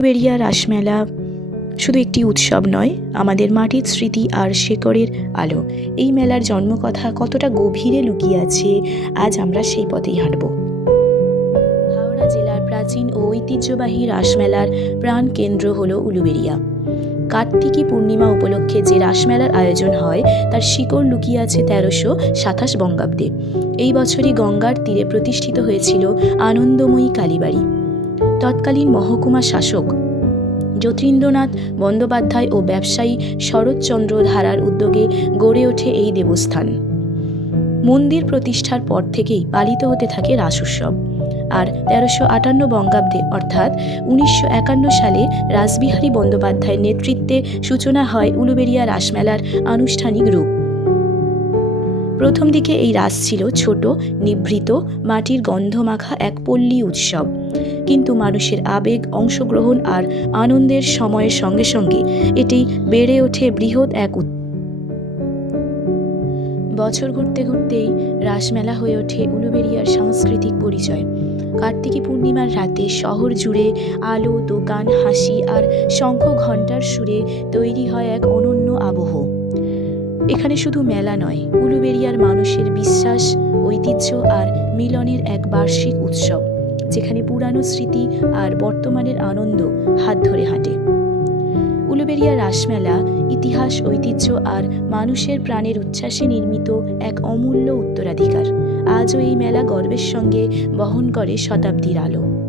বেরিয়া রাসমেলা শুধু একটি উৎসব নয়, আমাদের মাটির স্মৃতি আর শেকড়ের আলো। এই মেলার জন্মকথা কতটা গভীরে লুকিয়ে আছে, আজ আমরা সেই পথেই হাঁটব। হাওড়া জেলার প্রাচীন ও ঐতিহ্যবাহী রাসমেলার প্রাণকেন্দ্র হল উলুবেড়িয়া। কার্তিকী পূর্ণিমা উপলক্ষে যে রাসমেলার আয়োজন হয় তার শিকড় লুকিয়ে আছে 1327 বঙ্গাব্দে। এই বছরই গঙ্গার তীরে প্রতিষ্ঠিত হয়েছিল আনন্দময়ী কালীবাড়ি। তৎকালীন মহকুমা শাসক যতীন্দ্রনাথ বন্দ্যোপাধ্যায় ও ব্যবসায়ী শরৎচন্দ্র ধারার উদ্যোগে গড়ে ওঠে এই দেবস্থান। মন্দির প্রতিষ্ঠার পর থেকেই পালিত হতে থাকে রাস উৎসব। আর 1358 বঙ্গাব্দে অর্থাৎ 1951 সালে রাসবিহারী বন্দ্যোপাধ্যায়ের নেতৃত্বে সূচনা হয় উলুবেড়িয়া রাসমেলার আনুষ্ঠানিক রূপ। প্রথম দিকে এই রাস ছিল ছোট, নিভৃত, মাটির গন্ধমাখা এক পল্লী উৎসব। কিন্তু মানুষের আবেগ, অংশগ্রহণ আর আনন্দের সময়ের সঙ্গে সঙ্গে এটি বেড়ে ওঠে বৃহৎ এক বছর ঘুরতে ঘুরতেই রাসমেলা হয়ে ওঠে উলুবেড়িয়ার সাংস্কৃতিক পরিচয়। কার্তিকী পূর্ণিমার রাতে শহর জুড়ে আলো, দোকান, হাসি আর শঙ্খ ঘণ্টার সুরে তৈরি হয় এক অনন্য আবহ। এখানে শুধু মেলা নয়, উলুবেড়িয়ার মানুষের বিশ্বাস, ঐতিহ্য আর মিলনের এক বার্ষিক উৎসব, যেখানে পুরানো স্মৃতি আর বর্তমানের আনন্দ হাত ধরে হাঁটে। উলুবেড়িয়া রাসমেলা ইতিহাস, ঐতিহ্য আর মানুষের প্রাণের উচ্ছ্বাসে নির্মিত এক অমূল্য উত্তরাধিকার। আজও এই মেলা গর্বের সঙ্গে বহন করে শতাব্দীর আলো।